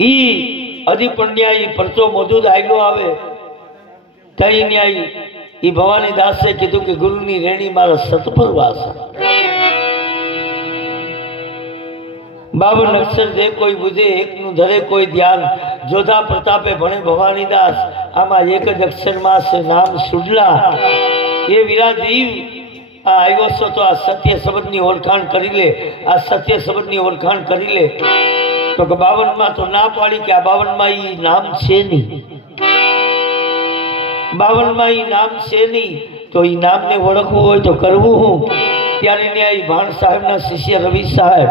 ई अधिपन्यायी परचो मौजूद आयलो आवे कई न्यायी ई भवानी दास से कीधु कि गुरुनी रेणी मारा सतपर वास 52 अक्षर दे कोई बुझे एक नु धरे कोई ध्यान जोधा प्रतापे भणे भवानी दास आमा एक ज अक्षर में से नाम सुडला ये विराजीव आयो सो तो आ सत्य शब्द नी ओळखाण करी ले आ सत्य शब्द नी ओळखाण करी ले तो 52 में तो ना पाड़ी के 52 में ई नाम छे नहीं 52 में ई नाम छे नहीं तो ई नाम ने ओळखवू होय तो करवू हूँ त्यारे न्याय भाण साहेब ना शिष्य रवि साहेब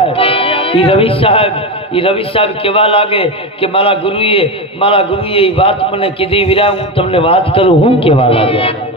केवा लागे कि मारा गुरुए बात मने कीधी वीरा हूँ तमने बात करूँ हूँ केवा लागे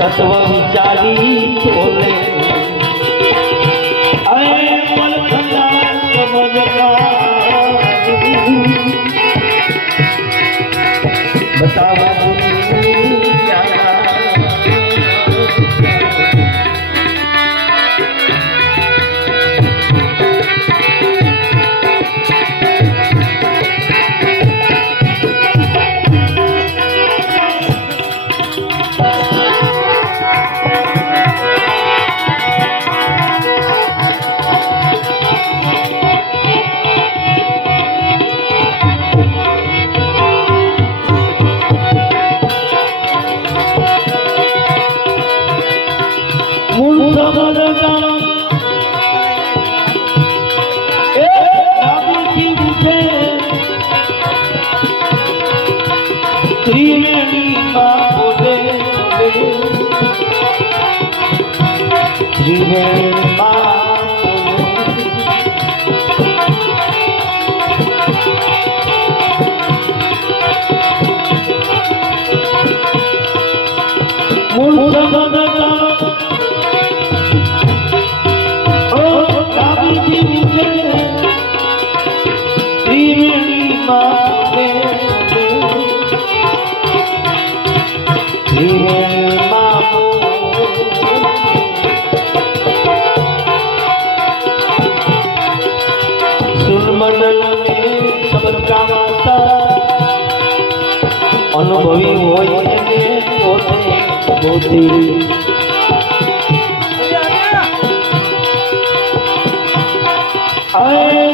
तत्व विचारी बोले बतावा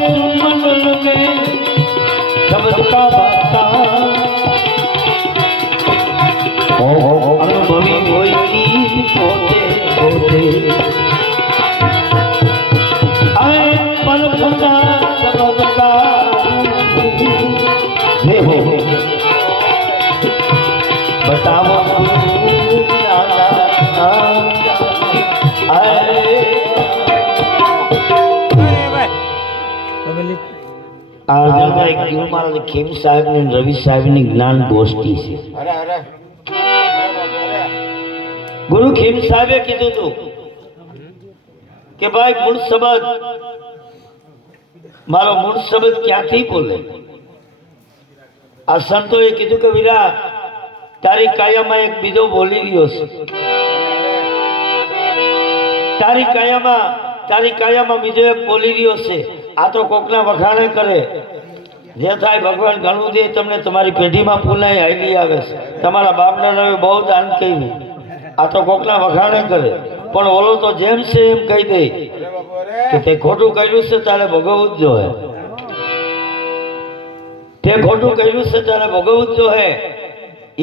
अनुभवी शब्द का वास्ता अनुभवी होई पोते पोते आए पल खुदा शब्द का हो बताओ आज एक गुरु महाराज खेम साहेब ने रवि साहेब ने ज्ञान गोष्ठी से गुरु खेम साहेबे कीधु तू के भाई मूળ શબ્દ मारो मूળ શબ્દ ક્યાંથી બોલે आ संतोए कीधु के वीरा तारी कायामा एक बीजो बोली रह्यो छे तारी कायामा बीजो एक बोली रह्यो छे આ તો કોકના વખાણે કરે, જે થાય ભગવાન ઘણું દે તમને, તમારી પેઢીમાં પુનાઈ હાલી આવે છે, તમારા બાપના નામે બહુ દાન કર્યું, આ તો કોકના વખાણે કરે, પણ ઓલો તો જેમ છે એમ કહી દે કે તે ખોટું કર્યું છે તારે ભોગવવું જ જોઈએ, તે ખોટું કર્યું છે તારે ભોગવવું જ જોઈએ.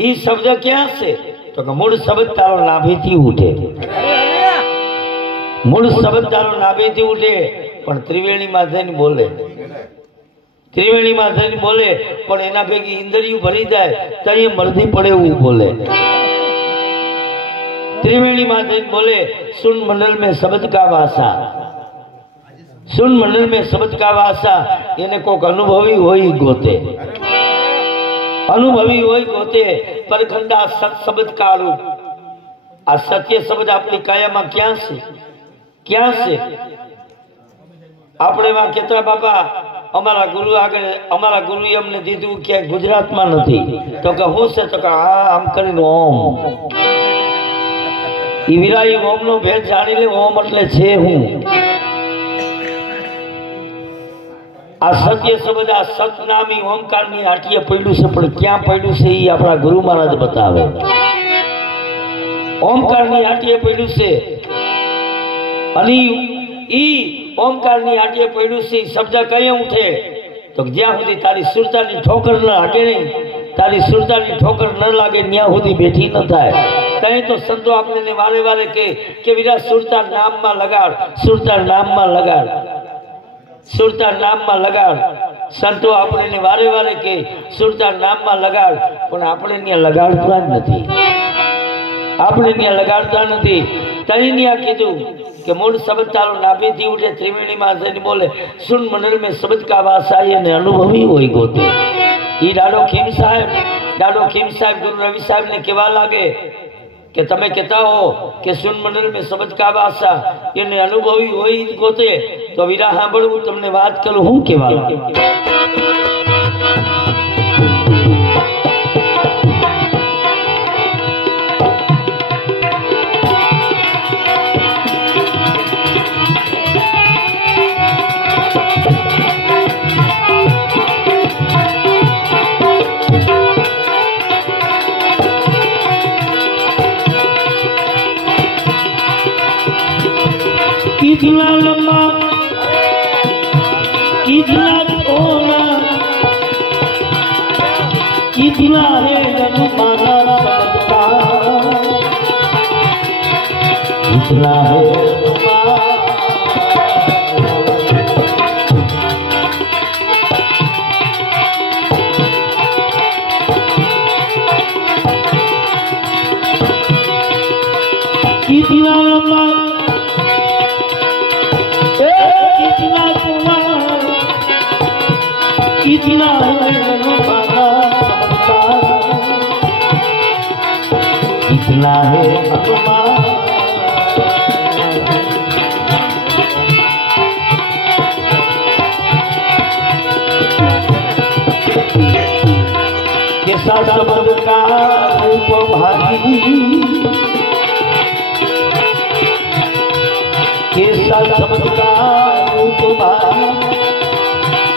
ઈ શબ્દ ક્યાં છે? તો કે મૂળ શબ્દ તારો નાભીથી ઉઠે, મૂળ શબ્દ તારો નાભીથી ઉઠે, પણ ત્રિવેણીમાં જઈને બોલે, ત્રિવેણીમાં જઈને બોલે, પણ એના ભેગી ઇન્દ્રિયું ભરી જાય તો એ મરદી પડે એવું બોલે. त्रिवेणी में बोले सुन मंडल में शब्द का वासा, सुन मंडल में शब्द का वासा, એને કોક અનુભવી હોય ગોતે, અનુભવી હોય ગોતે, પરખંડા સત શબ્દ કાળું. આ સત્ય શબ્દ આપણી કાયામાં ક્યાં છે, ક્યાં છે? આપણે માં કેતા બાપા અમારા ગુરુ આગળ, અમારા ગુરુએ અમને દીધું કે ગુજરાતમાં નથી, તો કે હું છે? તો કે હા આમ કરીને ઓમ. ઈ વિરાઈ ઓમ નો ભેદ જાણી લે, ઓમ એટલે છે હું. આ સત્ય શબ્દ, આ સતનામી ઓમકાર ની આટીએ પડ્યું છે, પણ ક્યાં પડ્યું છે એ આપણા ગુરુ મહારાજ બતાવે. ઓમકાર ની આટીએ પડ્યું છે, અને ઈ ઓમકાર ની આટીએ પડ્યું છે. શબ્દ કઈ ઉઠે? તો જ્યાં સુધી તારી સુરતાની ઠોકર ન લાગે નહીં, તારી સુરતાની ઠોકર ન લાગે ત્યાં સુધી બેઠી ન થાય. કઈ તો સંતો આપણે વારે વારે કે વીરા સુરતા નામમાં લગાડ, સુરતા નામમાં લગાડ, સુરતા નામમાં લગાડ. સંતો આપણે વારે વારે કે સુરતા નામમાં લગાડ, પણ આપણે ત્યાં લગાડતા જ નથી, આપણે ત્યાં લગાડતા નથી. તઈ ત્યાં કીધું કે મૂળ શબ્દ તારો નાભીથી ઉઠે, ત્રિવેણીમાં જઈને બોલે સુન મંડળ મેં શબ્દ કા વાસાઈ, અને અનુભવી હોય ગોતે. ઈ દાડો ખીમ સાહેબ, દાડો ખીમ સાહેબ ગુરુ રવિ સાહેબ ને કેવા લાગે કે તમે કહેતા હો કે સુન મંડળ મેં શબ્દ કા વાસા, એને અનુભવી હોય ગોતે. તો વીરા સાંભળવું, તમને વાત કરું હું કેવા લાગે. कितना लंबा कितना ओना कितना है जनुमाना कितना है कितना लंबा कितना कितना है कैसा शब्द का रूप भागी, कैसा शब्द का रूप भागी,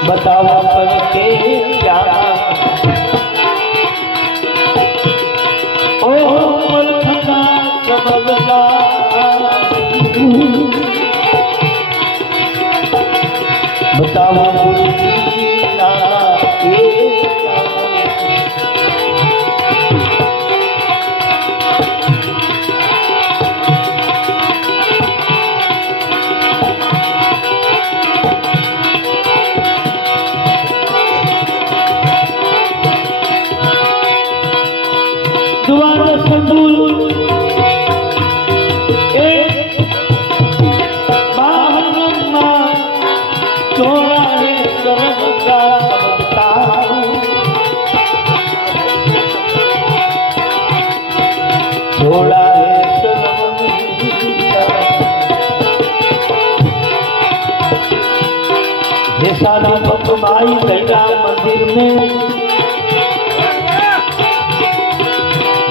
बताओ करके क्या ओ परखंडा शब्द का बताओ माई गैया मंदिर में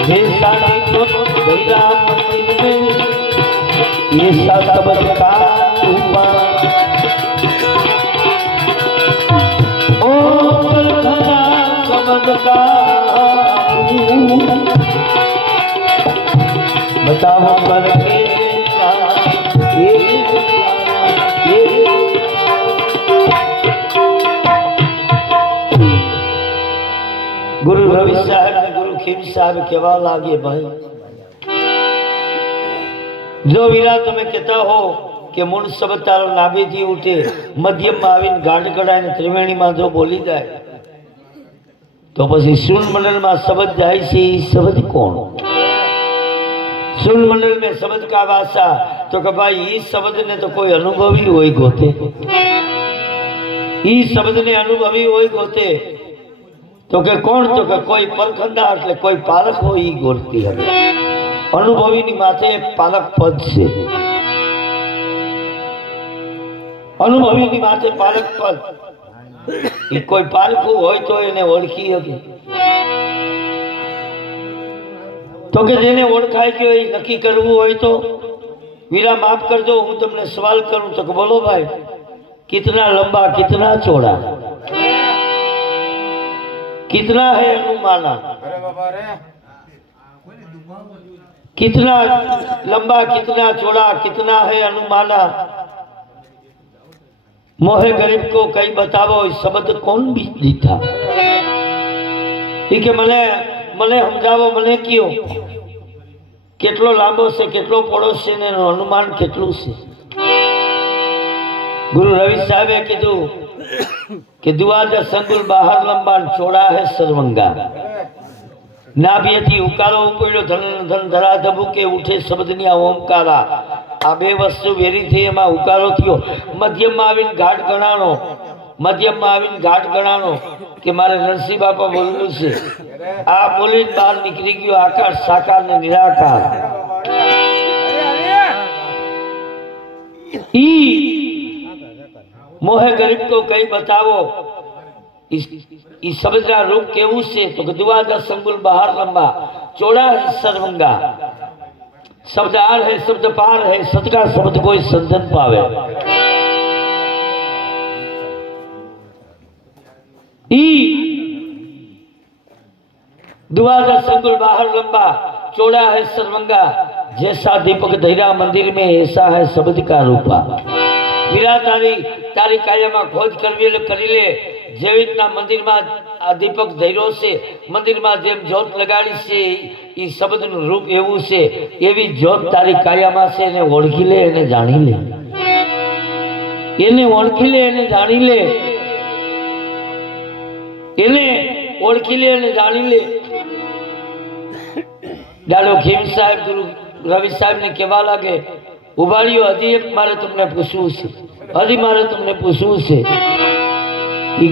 गैया मंदिर में ये शब्द का रूपा बताओ पर गुरु रवि साहब ने गुरु खीम साहब कहवा लागे भाई जो वीरा તમે કહેતા હો કે મૂળ શબ્દ તારો નાભીથી ઉઠે મધ્યમમાં આવીને ગાંઠ કઢાઈને ત્રિવેણીમાં જો બોલી જાય તો પછી શૂન મંડળમાં શબ્દ જાય છે એ શબ્દ કોણ शून्य मंडल में शब्द का वासा तो कि भाई इस शब्द ने तो कोई अनुभवी होई गोते इस शब्द ने अनुभवी होई गोते तो के कौन तो के कोई परखंडा એટલે कोई पालक हो ई गोरती है अनुभवी ની માથે પાલક પદ છે અનુભવી ની માથે પાલક પદ એ કોઈ પાલકું હોય તો એને ઓળખી શકે तो के जेने ओळखाय के नक्की करवू होय तो वीरा माफ कर दो हूँ तुमने सवाल करूं तो बोलो भाई कितना लंबा कितना चौड़ा कितना है अनुमाना कितना लंबा कितना चौड़ा कितना है अनुमाना मोहे गरीब को कई बतावो शब्द कौन बीच दीता ठीक है मने मने समझावो मने क्यों કેટલો લાંબો છે કેટલો પોળો છે ને એનું અનુમાન કેટલું છે ગુરુ રવિ સાહેબે કીધું કે દુઆજા સંગુલ બહાર લંબાન ચોડા હે સરવંગા નાભીથી ઉકારો ઉપડ્યો ધન ધન ધરા ધબુકે ઉઠે શબ્દની આ ઓમકારા આ બે વસ્તુ વેરી થઈ એમાં ઉકારો થયો મધ્યમમાં આવીને ઘાટ ગણાણો મધ્યમમાં આવીને ઘાટ ગણાણો કે મારે નરસિંહ બાપા બોલવું છે આ બોલી બહાર નીકળી ગયો આકાશ સાકાર ને નિરાકાર ई मोहे गरीब को कई बतावो इस शब्द का रूप केवू से तो दुआजा संगुल बाहर लंबा चौड़ा है सरवंगा शब्द आर है शब्द पार है सतका शब्द कोई संजन पावे दुआजा संगुल बाहर लंबा चौड़ा है सरवंगा जैसा दीपक धैरा मंदिर में ऐसा है शब्द का रूपा वीरा तारी तारी काया में खोज करवी करी ले जेवी रीतना मंदिर में आ दीपक धैर्यो से मंदिर में जेम ज्योत लगाड़ी से ई शब्द नु रूप एवं से एवी ज्योत तारी काया में से ने ओळखी ले ने जानी ले एने ओळखी ले ने जानी ले एने ओळखी ले ने जानी ले डालो खीम साहब गुरु रवि साहब ने कहवा लगे उभाड़ियो हजी एक मारे तुमने पूछवू से हजी मारे तुमने पूछवू से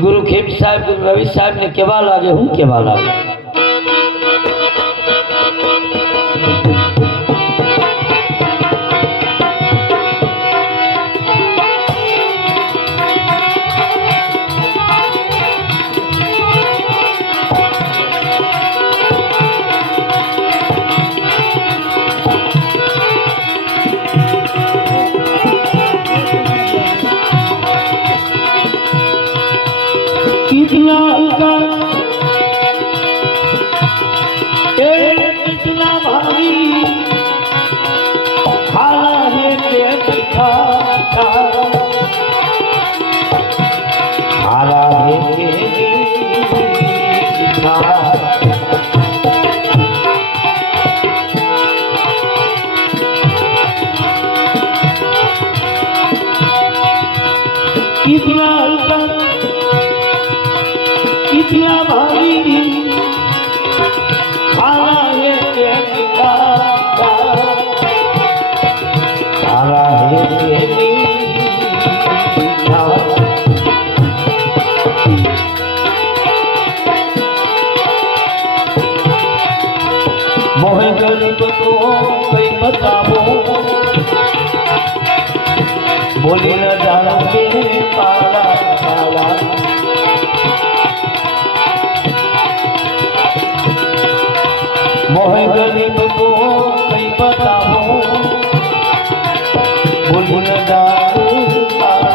गुरु खीम साहब गुरु रवि साहब ने कहवा लगे हूँ कहवा लगे कितना भारी खाना है खाना है कितना कितना भारी खाना है खाना है मोहे गरीब को कई बताओ बोली न जानो के पाला पाला मोहे गरीब को कई बताओ बोली न जानो पाला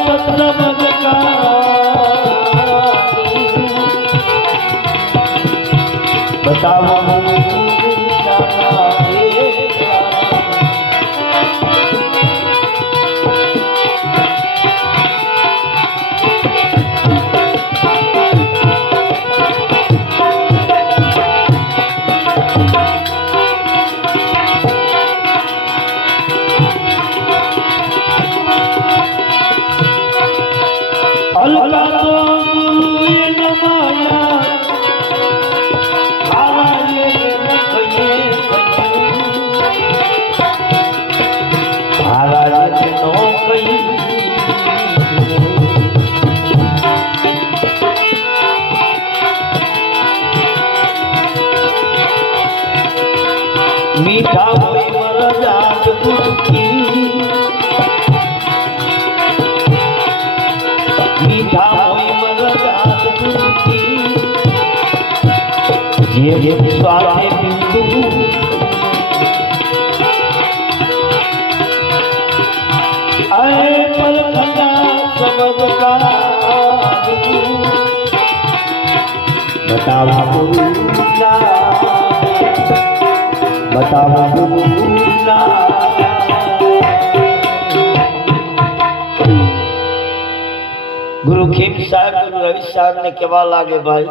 मतलब का ये स्वाति बिंदु आए पलखना सबद का बतावा गुरु ना बतावा गुरु ना गुरु खीम साहब गुरु रवि साहब ने केवा लागे भाई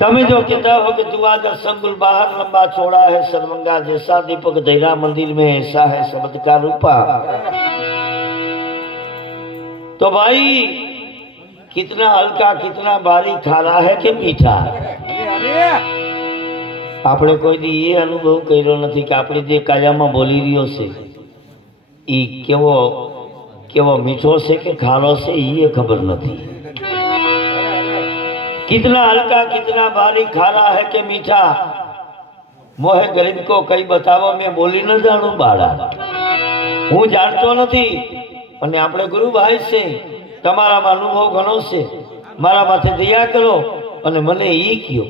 तमे जो कहता हो कि दुआजा संकुल बाहर लंबा चौड़ा है सरवंगा जैसा दीपक धैरा मंदिर में ऐसा है शब्द का रूपा। तो भाई कितना हल्का कितना भारी खारा है कि मीठा। आपने कोई दी ये अनुभव कर्यो नहीं कि आपने जे कायामां बोली रह्यो छे ई केवो केवो मीठो से कि खारो से ये खबर नहीं। कितना हल्का कितना भारी खारा है कि मीठा मोहे गरीब को कई बतावो मैं बोली न जानू बाळा हूँ जानतो नहीं અને આપણે ગુરુ ભાઈ છે તમારામાં અનુભવ ઘણો છે મારા માથે દયા કરો અને મને ઈ કયો।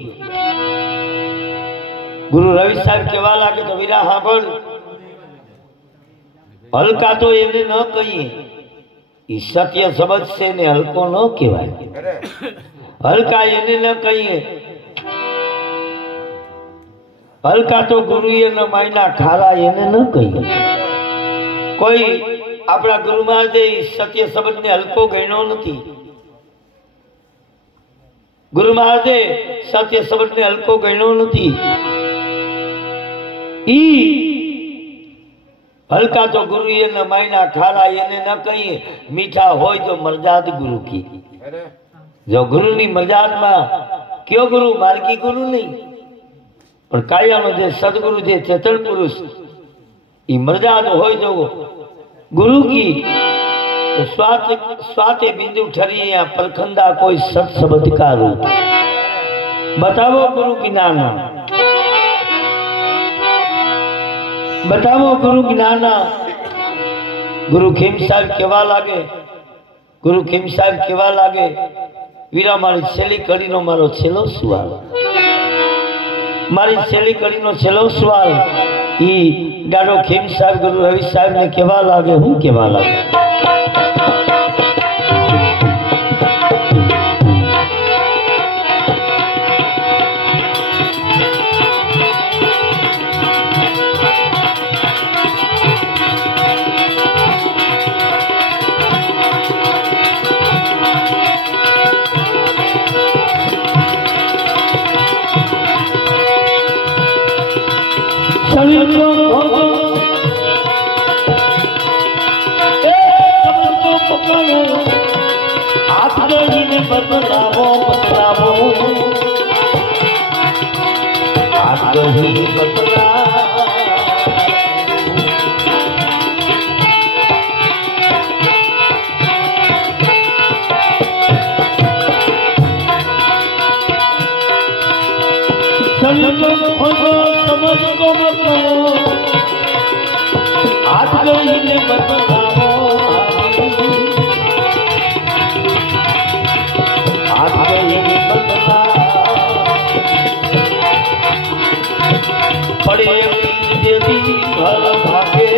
ગુરુ રવિ સાહેબ કેવા લાગે તો વીરા સાંભળ હલકા તો એને ન કહીએ ઈ સત્ય સમજ છે ને હલકો ન કહેવાય। हल्का એને ન કહીએ हल्का तो गुरुए न मायना खारा એને ન કહીએ। કોઈ આપણા ગુરુ મહારાજે સત્ય શબ્દ ને હલકો ગણ્યો નથી। ગુરુ મહારાજે સત્ય શબ્દ ને હલકો ગણ્યો નથી। ઈ हल्का तो गुरुए न मायना खारा એને ન કહીએ मीठा होय तो मर्याद गुरु की। जो गुरु नी मर्याद में क्यों गुरु मार्गी गुरु नहीं पर काया नो जे सदगुरु जे चेतन पुरुष ई मर्याद होय जो गुरु की तो स्वाते बिंदु ठरी या परखंदा कोई सत शब्द का रूप बतावो गुरु की नाना बतावो गुरु की नाना। गुरु खीम साहब केवा लागे गुरु खीम साहब केवा लागे वीरा मारी छेली कड़ी नो मारो छेलो सवाल मारी छेली कड़ी नो छेलो सवाल ई गाडो खीम साहब गुरु रवि साहब ने केवा लागे हूँ केवा लागे। शरीर को खोजो शब्द को पकड़ो हाथ गई बदलावो बदलावो हाथ गई बदलावो शरीर को खोजो समझ को मत हाथ गई ने बदलावो हाथ गई ने बदलावो पड़े देवी घर भागे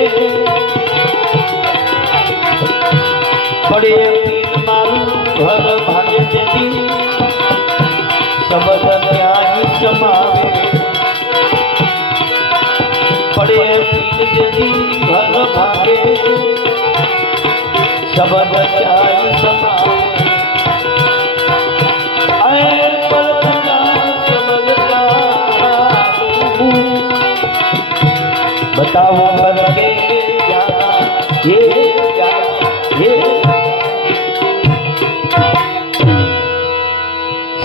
पड़े मारू घर भागे देवी शब्द ज्ञान समावे पड़े देवी घर भागे शब्द ज्ञान समावे आए पलखना समझता बताओ करके जाना ये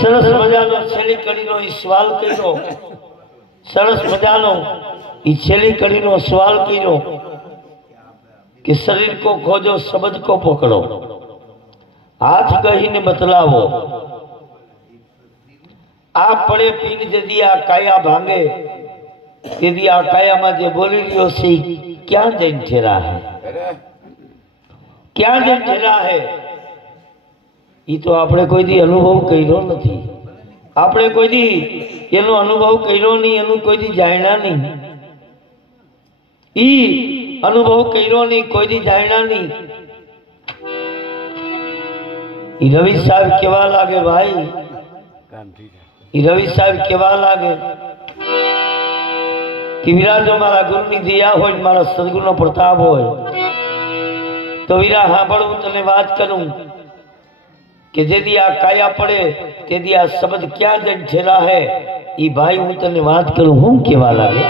सरस मजानो छेली कड़ीनो सवाल कर्यो सरस मजानो छेली कड़ीनो सवाल कर्यो कि शरीर को खोजो शब्द को पकड़ो हाथ कहीने बतलावो आप पड़े पीन यदि आ काया भांगे यदि आ काया में जो बोली रही सी क्या जन ठेरा है क्या जन ठेरा है એ તો આપણે કોઈ દી અનુભવ કર્યો નથી, આપણે કોઈ દી એનો અનુભવ કર્યો નહીં, એનું કોઈ દી જાણ્યા નહીં, ઈ અનુભવ કર્યો નહીં, કોઈ દી જાણ્યા નહીં. ઈ રવિ સાહેબ કેવા લાગે ભાઈ, ઈ રવિ સાહેબ કેવા લાગે કે વિરાજો મારા ગુરુની દયા હોય, મારા સદગુરુનો પ્રતાપ હોય તો વીરા સાંભળ, હું તને વાત કરું કે જેદી આ કાયા પડે તેદી આ શબ્દ ક્યાં જઈને ઠેરા હે. ઈ ભાઈ હું તને વાત કરું, હું કેવા લાગે.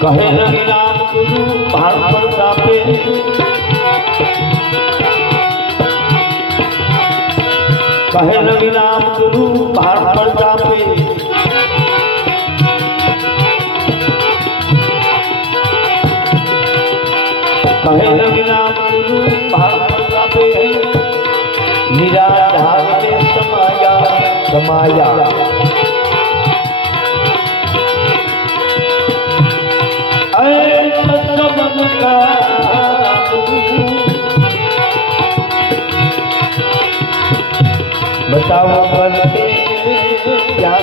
कहे रवि राम गुरु भान प्रतापे, कहे रवि राम गुरु भान प्रतापे, कहे रवि राम गुरु भान प्रतापे, निराधार में समाया समाया. बताओ करते क्या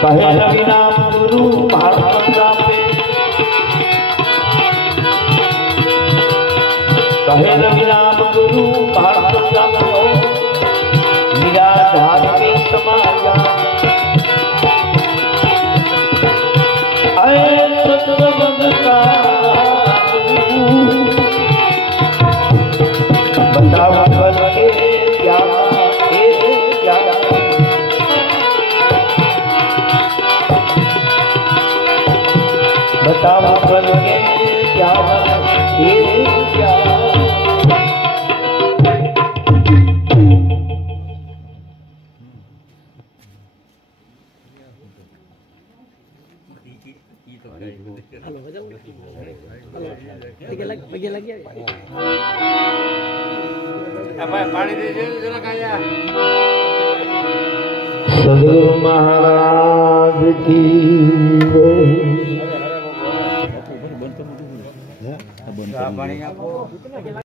कहे रवि राम गुरु भान प्रतापे, कहे रवि राम गुरु भान प्रतापे, निराधार में समाया. बताओ करके क्या बताओ करके क्या सदगुरु महाराज की जय.